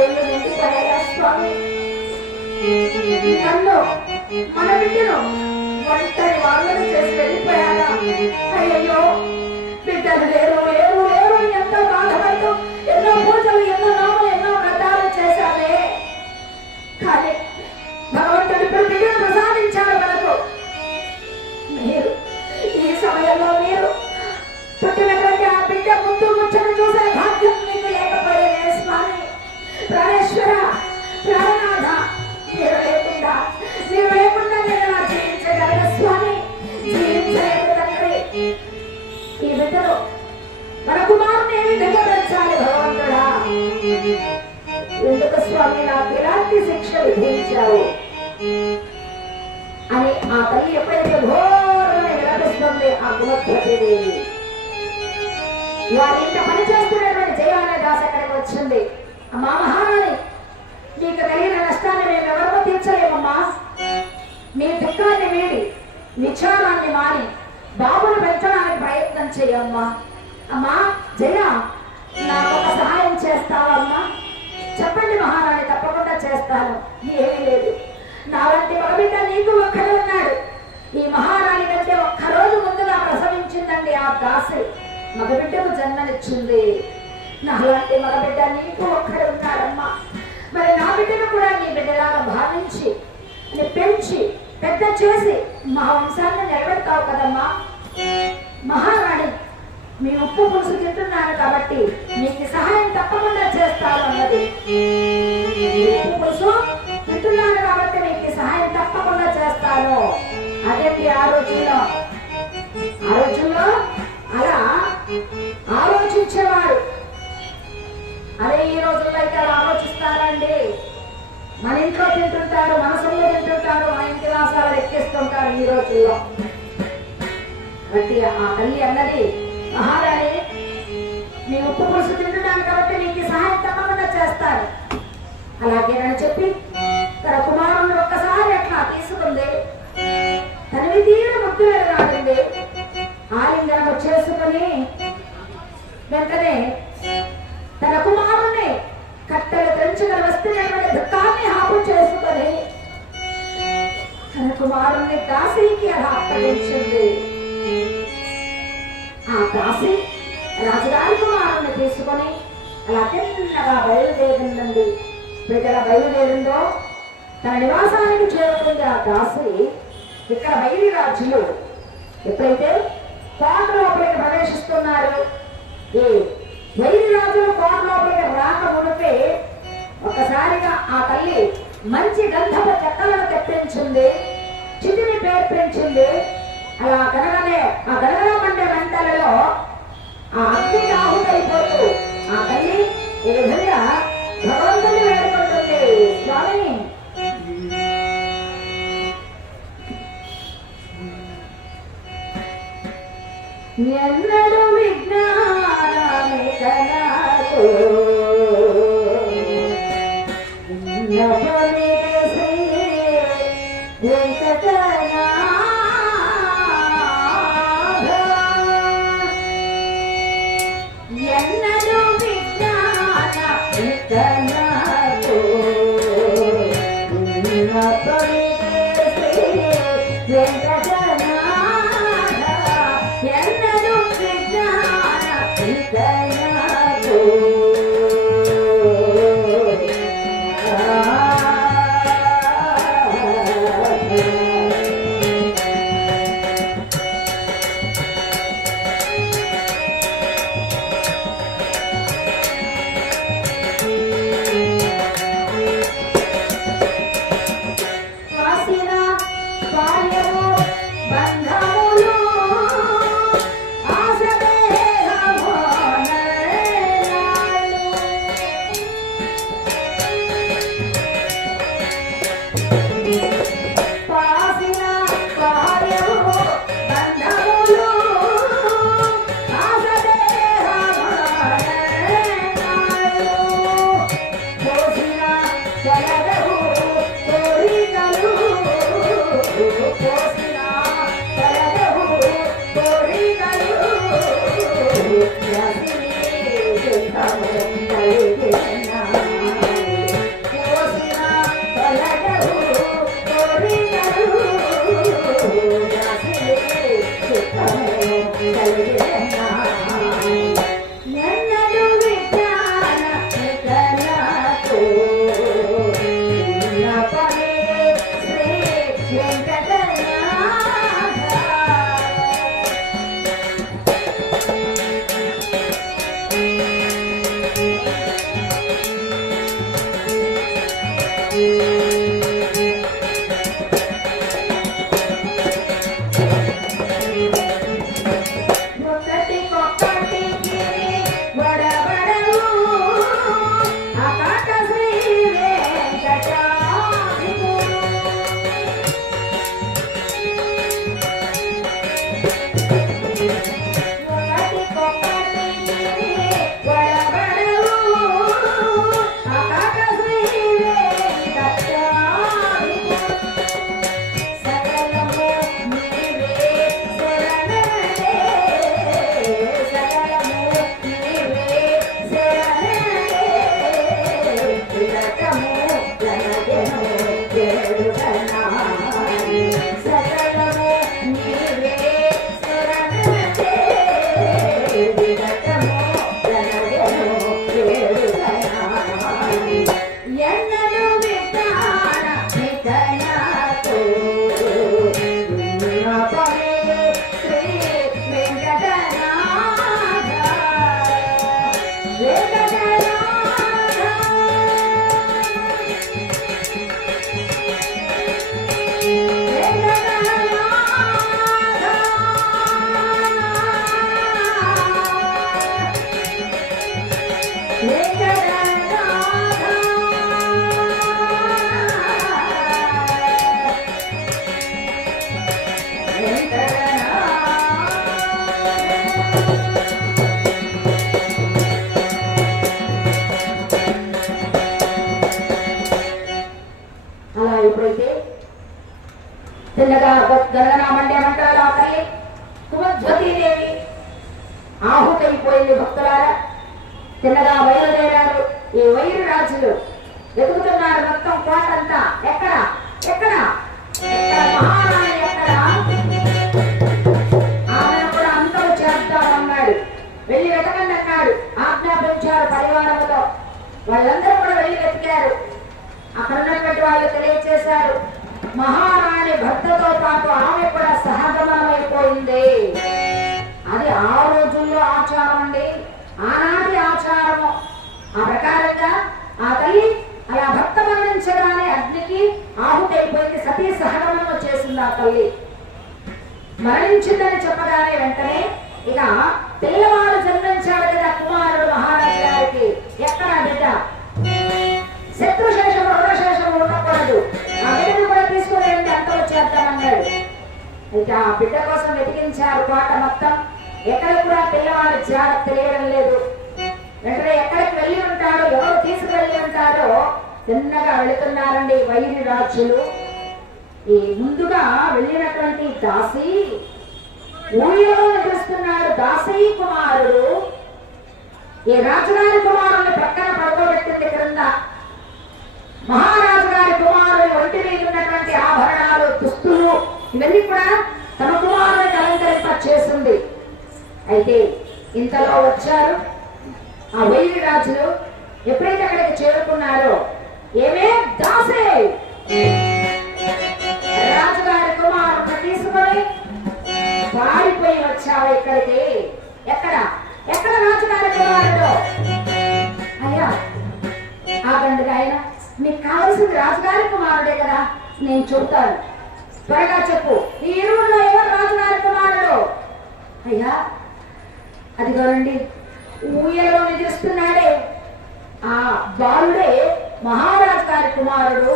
ఇల్లు నిండిపోయాయా స్వామి నన్ను మన బిడ్డను ఒంటరి వాళ్ళను చేసి వెళ్ళిపోయారా అయ్యయ్యో బిడ్డలు లేరు లేరు లేరు ఎంతో బాధపడుతూ ఎన్నో పూజలు ఎన్నో నామలు ఎన్నో వ్రతాలు చేశామే కానీ భగవంతుడు ఇప్పుడు బిడ్డను ప్రసాదించాడు మనకు మీరు ఈ సమయంలో మీరు పుట్టినటువంటి ఆ బిడ్డ ముందు ముచ్చట ప్రాణేశ్వర ప్రాణనాథ లేకుండా లేకుండా నేను స్వామి జీవించలేదు తండ్రి ఈ మన కుమారుని ఏ విధంగా పెంచాలి భగవంతుడా? ఎందుకు స్వామి నాకు ఇలాంటి శిక్ష విధించావు? అని ఆ తల్లి ఎప్పుడైతే ఘోరమైన విలపిస్తుంది ఆ వారి ఇంట పని చేస్తున్నటువంటి జయాన దాస్ అక్కడికి వచ్చింది. అమ్మా మహారాణి నీకు కలిగిన నష్టాన్ని మేము ఎవరికో తీర్చలేమమ్మా. నీ దుఃఖాన్ని వీడి విచారాన్ని మాని బాబును పెంచడానికి ప్రయత్నం చేయమ్మా. అమ్మా జయ నాకు ఒక సహాయం చేస్తావమ్మా చెప్పండి మహారాణి తప్పకుండా చేస్తాను. ఏమీ లేదు. నా వంటి మగబిడ్డ నీకు ఒక్కడే ఉన్నాడు. ఈ మహారాణి కంటే ఒక్క రోజు ముందుగా ప్రసవించిందండి ఆ దాసి. మగబిడ్డకు జన్మనిచ్చింది. నాలాంటి మగబిడ్డ నీకు ఒక్కడు ఉన్నాడమ్మా మరి నా బిడ్డను కూడా నీ బిడ్డలాగా భావించి పెంచి పెద్ద చేసి మా వంశాన్ని నిలబెడతావు కదమ్మా. మహారాణి మీ ఉప్పు పులుసు తింటున్నాను కాబట్టి మీకు సహాయం తప్పకుండా చేస్తాను అన్నది. ఉప్పు పులుసు తింటున్నాను కాబట్టి మీకు సహాయం తప్పకుండా చేస్తాను. అదే ఆ రోజుల్లో ఆ రోజుల్లో అలా మన ఇంట్లో తింటుంటారు మన సొమ్ము తింటుంటారు మన ఇంటి వాసాలు ఎక్కిస్తుంటారు ఈ రోజుల్లో. కాబట్టి ఆ తల్లి అన్నది మహారాణి నీ ఉప్పు పులుసు తింటున్నాను కాబట్టి నీకు సహాయం తప్పకుండా చేస్తాను. అలాగేనని చెప్పి తన కుమారుని ఒక్కసారి అట్లా తీసుకుంది. తనవి తీరు ముద్దు వెళ్ళాడింది ఆలింగనం చేసుకుని వెంటనే తన కుమారుణ్ణి కట్టెలు తెంచుకొని వస్తున్నటువంటి దుఃఖాన్ని కుమారుణ్ణి దాసీకి అలా అప్పగించింది ఆ దాసి రాజుగారి కుమారుణ్ణి తీసుకొని అలా తిన్నగా బయలుదేరిందండి. ఇక్కడ బయలుదేరిందో తన నివాసానికి చేరుకుంది ఆ దాసి. ఇక్కడ బయలు రాజులు ఎప్పుడైతే కోట లోపలికి ప్రవేశిస్తున్నారు ఈ బయలు రాజులు కోట లోపలికి రాక మునిపే ఒకసారిగా ఆ తల్లి మంచి గంధపు చెక్కలను తెప్పించింది. చిటిని పేర్పించింది అలా గడగనే ఆ గడగడ మండే వెంటలలో ఆ అగ్ని రాహుడైపోతూ ఆ తల్లి ఈ విధంగా భగవంతుని వేడుకుంటుంది. స్వామి ఎన్నడూ విజ్ఞానమే Yeah. వాళ్ళందరూ కూడా వెళ్ళి వెతికారు. అక్కడ ఉన్నటువంటి వాళ్ళు తెలియచేశారు మహారాణి భర్తతో పాటు ఆమె కూడా సహగమనమైపోయింది అది ఆ రోజుల్లో ఆచారం అండి. ఆనాటి ఆచారము. ఆ ప్రకారంగా ఆ తల్లి అలా భర్త మరణించగానే అగ్నికి ఆహుతైపోయింది. సతీ సహగమనం చేసింది ఆ తల్లి. మరణించిందని చెప్పగానే వెంటనే ఇక పిల్లవాడు జన్మించాడు కదా కుమారుడు మహారాజు గారికి. ఎక్కడ బిడ్డ. శత్రుశేషం రుణశేషం ఉండకూడదు. ఆ బిడ్డను కూడా తీసుకుని వెళ్ళి అంత వచ్చేద్దామన్నాడు ఇక ఆ బిడ్డ కోసం వెతికించారు కోట మొత్తం. ఎక్కడ కూడా పిల్లవాడు జాడ తెలియడం లేదు. వెంటనే ఎక్కడికి వెళ్ళి ఉంటాడో ఎవరు తీసుకువెళ్ళి ఉంటారో తిన్నగా వెళుతున్నారండి వైరి రాజులు ఈ ముందుగా వెళ్ళినటువంటి దాసి ఊళ్ళో నిలుస్తున్నాడు దాసి కుమారుడు. ఈ రాజుగారి కుమారుని ప్రక్కన పడుకోబెట్టింది క్రింద మహారాజు గారి కుమారుని ఒంటి మీద ఉన్నటువంటి ఆభరణాలు దుస్తులు ఇవన్నీ కూడా తమ కుమారుని అలంకరింప చేసింది అయితే ఇంతలో వచ్చారు ఆ వైరి రాజులు. ఎప్పుడైతే అక్కడికి చేరుకున్నారో ఏమే? దాసే! రాజుగారి కుమారుడు తీసుకొని పారిపోయి వచ్చావు ఇక్కడికి. ఎక్కడ? ఎక్కడ రాజుగారి కుమారుడు? అయ్యా ఆగండి ఆయన మీకు కావలసింది రాజుగారి కుమారుడే కదా. నేను చెబుతాను. త్వరగా చెప్పు. ఈ ఇరువుల్లో ఎవరు రాజుగారి కుమారుడు? అయ్యా అదిగోనండి. ఊయలో నిద్రిస్తున్నాడే. ఆ బాలుడే మహారాజు గారి కుమారుడు.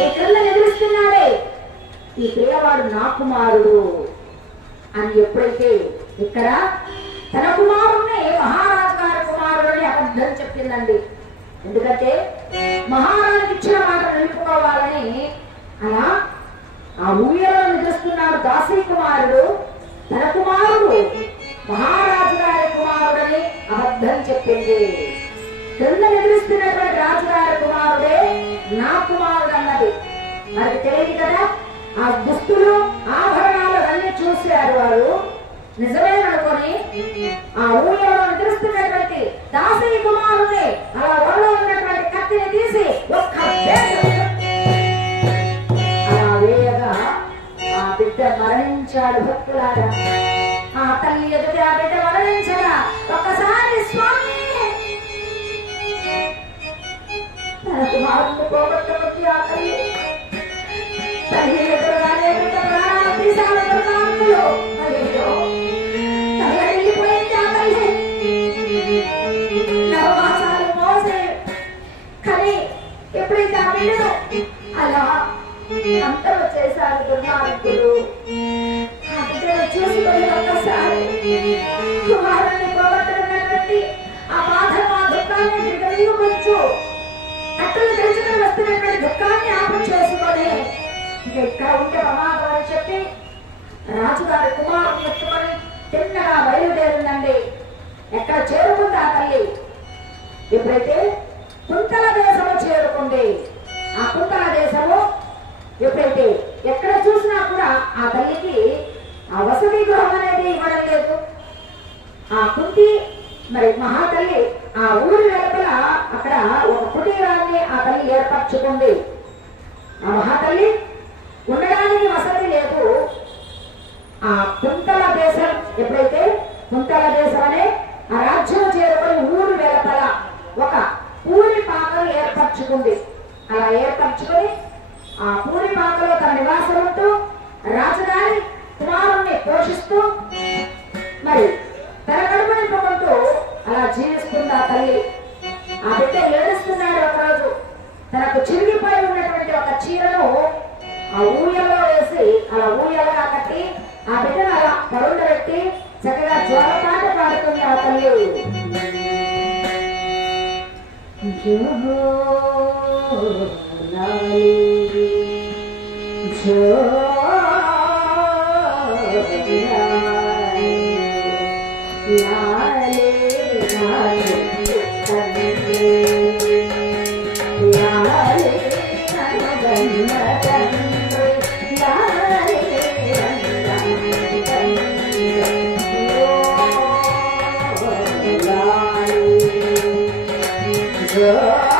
ఈ క్రింద నిద్రిస్తున్నాడే. ఈ పిల్లవాడు నా కుమారుడు అని ఎప్పుడైతే ఇక్కడ తన కుమారుడిని మహారాజు గారి అని అబద్ధం చెప్పిందండి. ఎందుకంటే మహారాజుకి ఇచ్చిన మాట నిలుపుకోవాలని అలా ఆ ఊయలో నిద్రిస్తున్నాడు దాసీ కుమారుడు తన కుమారుడు మహారాజు గారి కుమారుడని అబద్ధం చెప్పింది. క్రింద నిద్రిస్తున్నటువంటి రాజుగారి కుమారుడే నా కుమారుడు అన్నది మనకి తెలియదు కదా ఆ దుస్తులు ఆభరణాలు అన్ని చూశారు వారు. నిజమేననుకొని తల్లి ఎప్పుడైతే కుంతల దేశము చేరుకుంది ఆ కుంతల దేశము ఎప్పుడైతే ఎక్కడ చూసినా కూడా ఆ తల్లికి ఆ వసతి గృహం అనేది ఇవ్వడం లేదు. ఆ కుంతి మరి మహాతల్లి ఆ ఊరి వెలుపల అక్కడ ఒక కుటీరాన్ని ఆ తల్లి ఏర్పరచుకుంది. ఆ మహాతల్లి ఉండడానికి వసతి లేదు. ఆ కుంతల దేశం ఎప్పుడైతే కుంతల దేశం అనే ఆ రాజ్యం చేరు chớ nay chớ nay nay nay Brasil!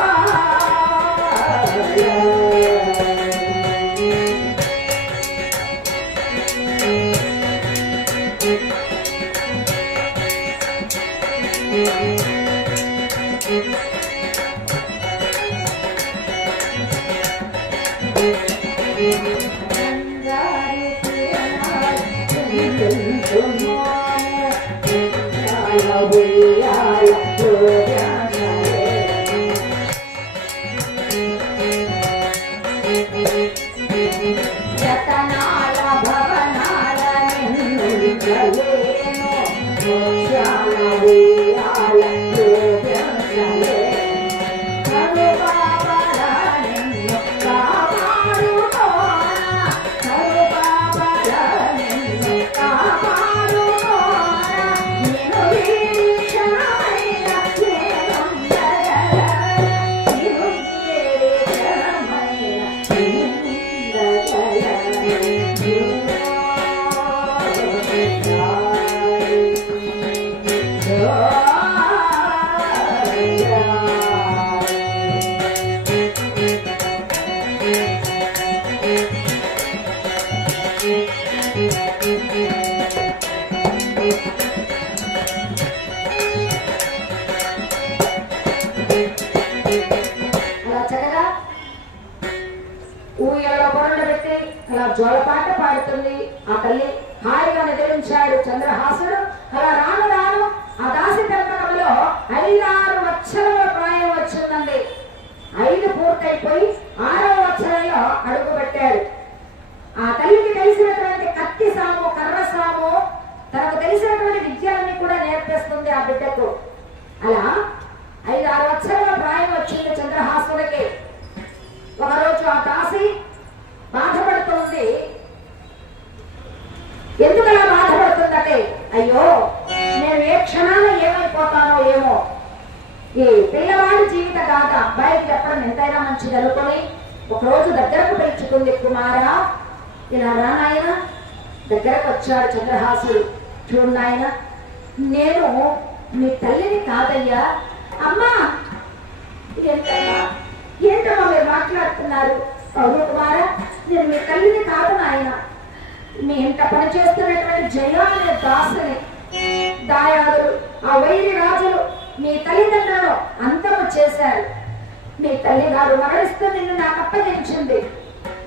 ఊయలో పొరలు పెట్టి అలా జోలపాట పాడుతుంది. ఆ తల్లి హాయిగా నిద్రించాడు. చంద్రహాసుడు అలా రాను రాను ఆ దాసి పెంపకంలో ఐదారు వచ్చరల ప్రాయం వచ్చిందండి. ఐదు పూర్తయిపోయి ఆరవ వచ్చరంలో అడుగు పెట్టాడు. ఆ తల్లికి తెలిసినటువంటి కత్తి సాము కర్ర సాము తనకు తెలిసినటువంటి విద్యలన్నీ కూడా నేర్పిస్తుంది ఆ బిడ్డకు. అలా ఐదు ఆరు వచ్చరాల ప్రాయం వచ్చింది చంద్రహాసుడికి. ఒకరోజు ఆ దాసి వచ్చాడు చంద్రహాసుడు. చూడు నాయన నేను మీ తల్లిని కాదయ్యా. అమ్మా! ఏంటమ్మా? ఏంటమ్మా మీరు మాట్లాడుతున్నారు? అవును కుమారా నేను మీ తల్లిని కాదు నాయన. మీ ఇంత పనిచేస్తున్నటువంటి జయ అనే దాసుని దాయాదులు ఆ వైరి రాజులు మీ తల్లిదండ్రులను అంతము చేశారు. మీ తల్లి గారు మరణిస్తూ నిన్ను నాకు అప్పగించింది.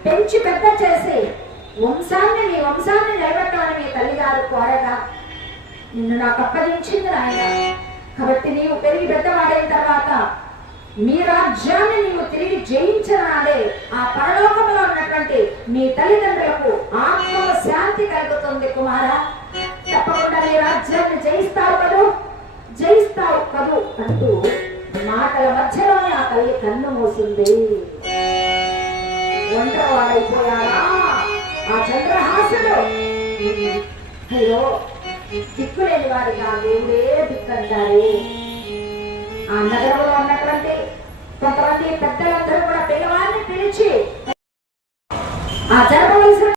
పెంచి పెద్ద చేసి వంశాన్ని నీ వంశాన్ని నిలబెట్టాలని మీ తల్లిగారు కోరగా నిన్ను నాకు అప్పగించింది నాయన. కాబట్టి నీవు పెరిగి పెద్దవాడైన తర్వాత మీ రాజ్యాన్ని నీవు తిరిగి జయించనాడే ఆ పరలోకంలో ఉన్నటువంటి మీ తల్లిదండ్రులకు ఆత్మ శాంతి కలుగుతుంది కుమారా. తప్పకుండా మీ రాజ్యాన్ని జయిస్తావు కదూ? జయిస్తావు కదూ? అంటూ మాటల మధ్యలోనే ఆ తల్లి కన్ను మూసింది. ఒంటరివాడైపోయాడా? ఆ చంద్రహాసుడు అయ్యో దిక్కులేని వారిగా దేవుడే దిక్కంటారు? ఆ నగరంలో ఉన్నటువంటి కొంతమంది పెద్దలందరూ కూడా పిల్లవాడిని పిలిచి ఆ జరగవలసిన